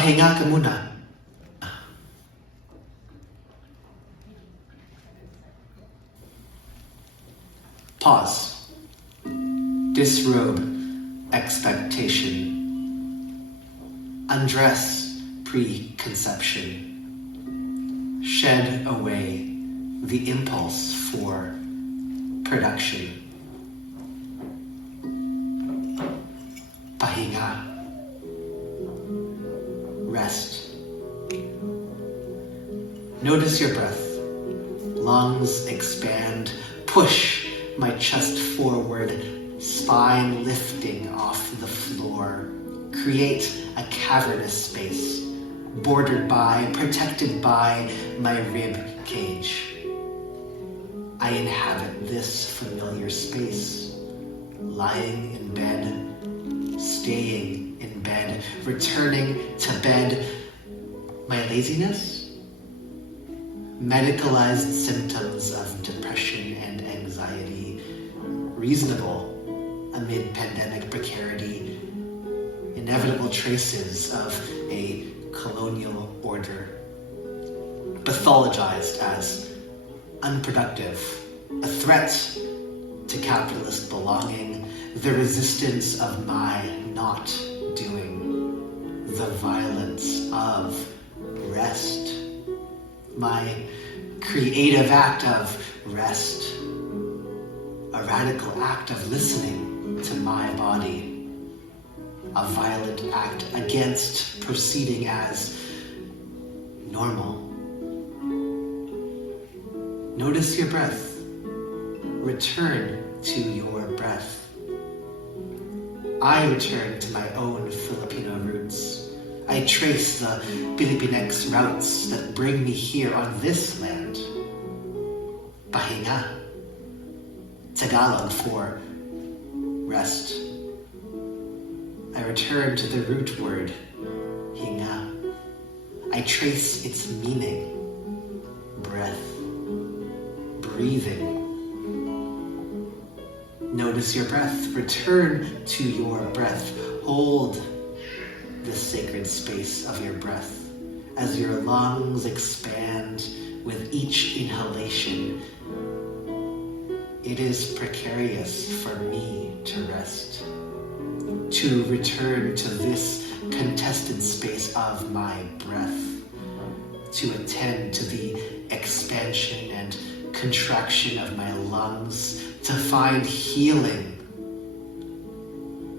Pahinga ka muna. Pause. Disrobe expectation. Undress preconception. Shed away the impulse for production. Pahinga. Rest. Notice your breath. Lungs expand. Push my chest forward, spine lifting off the floor. Create a cavernous space, bordered by, protected by my rib cage. I inhabit this familiar space, lying in bed, staying in bed, returning to bed. My laziness? Medicalized symptoms of depression and anxiety, reasonable amid pandemic precarity, inevitable traces of a colonial order, pathologized as unproductive, a threat to capitalist belonging, the resistance of my not doing, the violence of rest, my creative act of rest, a radical act of listening to my body, a violent act against proceeding as normal. Notice your breath. Return to your breath. I return to my own Filipino roots. I trace the Filipinx routes that bring me here on this land. Pahinga. Tagalog for rest. I return to the root word, hinga. I trace its meaning, breath, breathing. Notice your breath. Return to your breath. Hold the sacred space of your breath as your lungs expand with each inhalation. It is precarious for me to rest, to return to this contested space of my breath, to attend to the expansion and contraction of my lungs, to find healing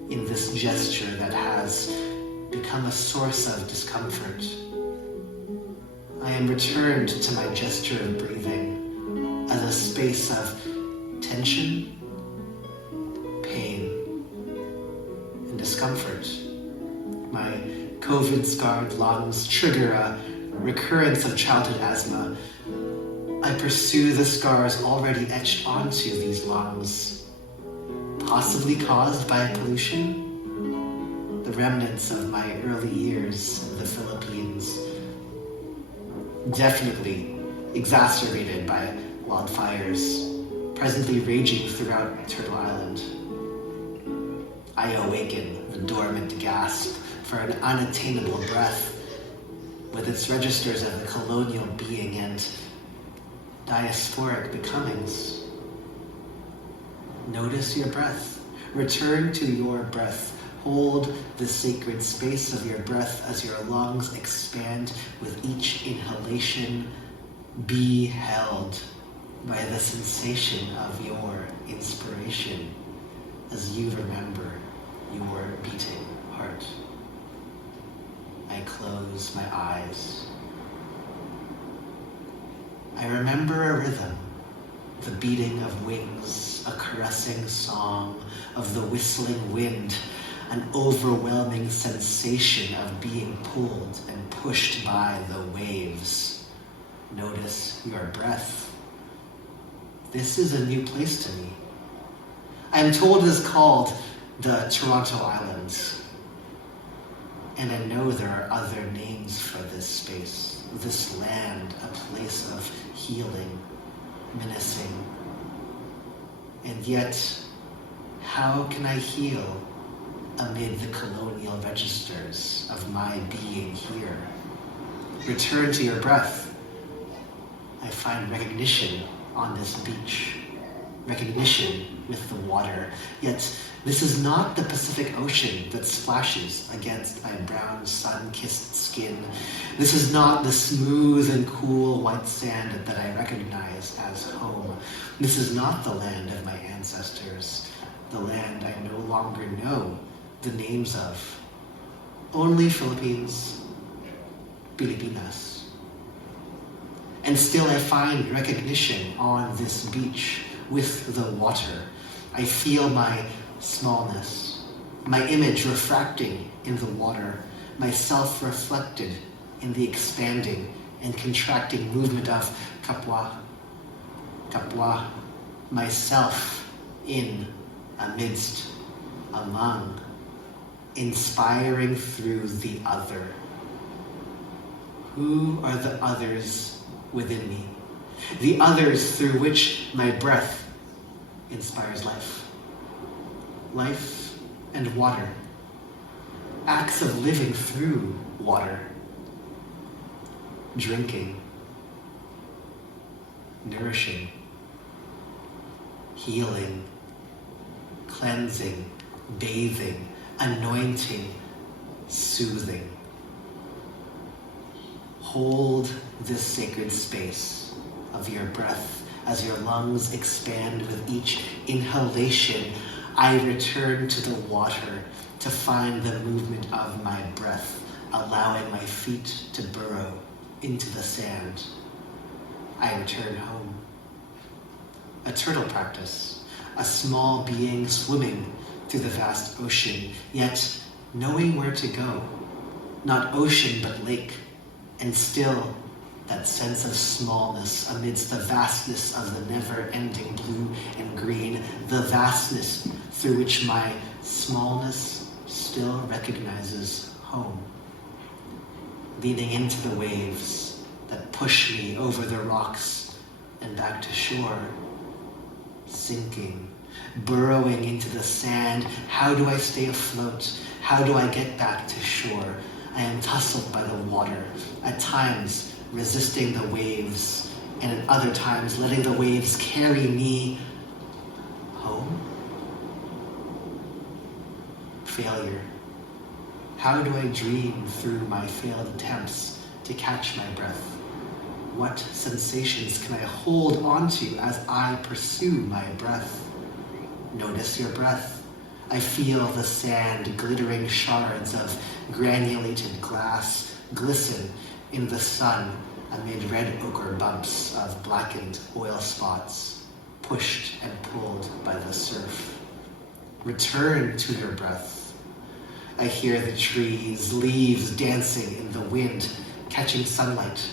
in this gesture that has become a source of discomfort. I am returned to my gesture of breathing as a space of tension, pain, and discomfort. My COVID-scarred lungs trigger a recurrence of childhood asthma. I pursue the scars already etched onto these lungs, possibly caused by pollution, the remnants of my early years in the Philippines, definitely exacerbated by wildfires presently raging throughout Turtle Island. I awaken the dormant gasp for an unattainable breath with its registers of the colonial being and diasporic becomings. Notice your breath. Return to your breath. Hold the sacred space of your breath as your lungs expand with each inhalation. Be held by the sensation of your inspiration as you remember your beating heart. I close my eyes. I remember a rhythm, the beating of wings, a caressing song of the whistling wind, an overwhelming sensation of being pulled and pushed by the waves. Notice your breath. This is a new place to me. I am told it is called the Tkaronto Islands. And I know there are other names for this space, this land, a place of healing, menacing. And yet, how can I heal amid the colonial registers of my being here. Return to your breath. I find recognition on this beach, recognition with the water. Yet this is not the Pacific Ocean that splashes against my brown sun-kissed skin. This is not the smooth and cool white sand that I recognize as home. This is not the land of my ancestors, the land I no longer know the names of. Only Philippines, Pilipinas. And still I find recognition on this beach with the water. I feel my smallness, my image refracting in the water, myself reflected in the expanding and contracting movement of kapwa, kapwa, myself in, amidst, among, inspiring through the other. Who are the others within me? The others through which my breath inspires life. Life and water. Acts of living through water. Drinking. Nourishing. Healing. Cleansing. Bathing. Anointing. Soothing. Hold this sacred space of your breath as your lungs expand with each inhalation. I return to the water to find the movement of my breath, allowing my feet to burrow into the sand. I return home. A turtle practice, a small being swimming through the vast ocean, yet knowing where to go. Not ocean, but lake, and still that sense of smallness amidst the vastness of the never-ending blue and green, the vastness through which my smallness still recognizes home. Leaning into the waves that push me over the rocks and back to shore. Sinking, burrowing into the sand. How do I stay afloat? How do I get back to shore? I am tussled by the water, at times resisting the waves, and at other times letting the waves carry me home. Failure. How do I dream through my failed attempts to catch my breath? What sensations can I hold onto as I pursue my breath? Notice your breath. I feel the sand glittering shards of granulated glass glisten in the sun amid red ochre bumps of blackened oil spots, pushed and pulled by the surf. Return to your breath. I hear the trees, leaves dancing in the wind, catching sunlight.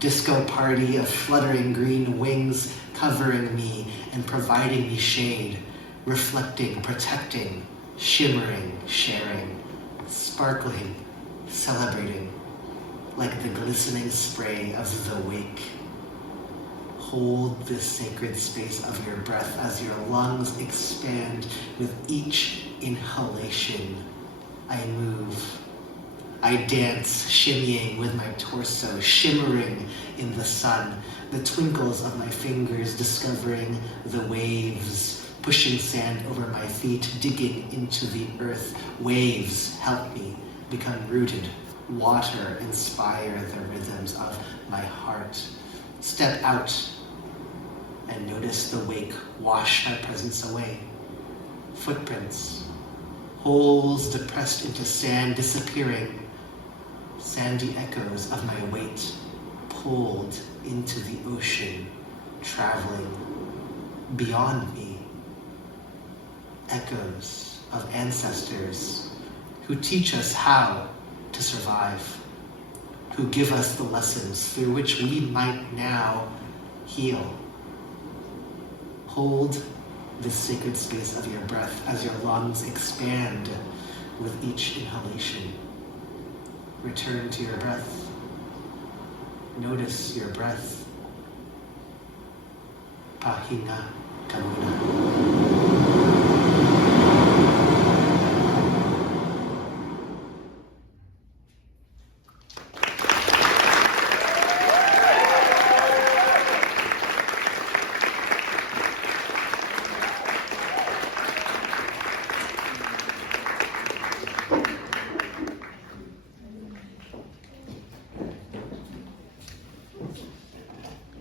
Disco party of fluttering green wings covering me and providing me shade, reflecting, protecting, shimmering, sharing, sparkling, celebrating, like the glistening spray of the wake. Hold this sacred space of your breath as your lungs expand with each inhalation. I move. I dance, shimmying with my torso, shimmering in the sun, the twinkles of my fingers discovering the waves, pushing sand over my feet, digging into the earth. Waves help me become rooted. Water inspire the rhythms of my heart. Step out and notice the wake wash my presence away. Footprints, holes depressed into sand disappearing. Sandy echoes of my weight pulled into the ocean, traveling beyond me. Echoes of ancestors who teach us how to survive, who give us the lessons through which we might now heal. Hold this sacred space of your breath as your lungs expand with each inhalation. Return to your breath. Notice your breath. Pahinga kamuna.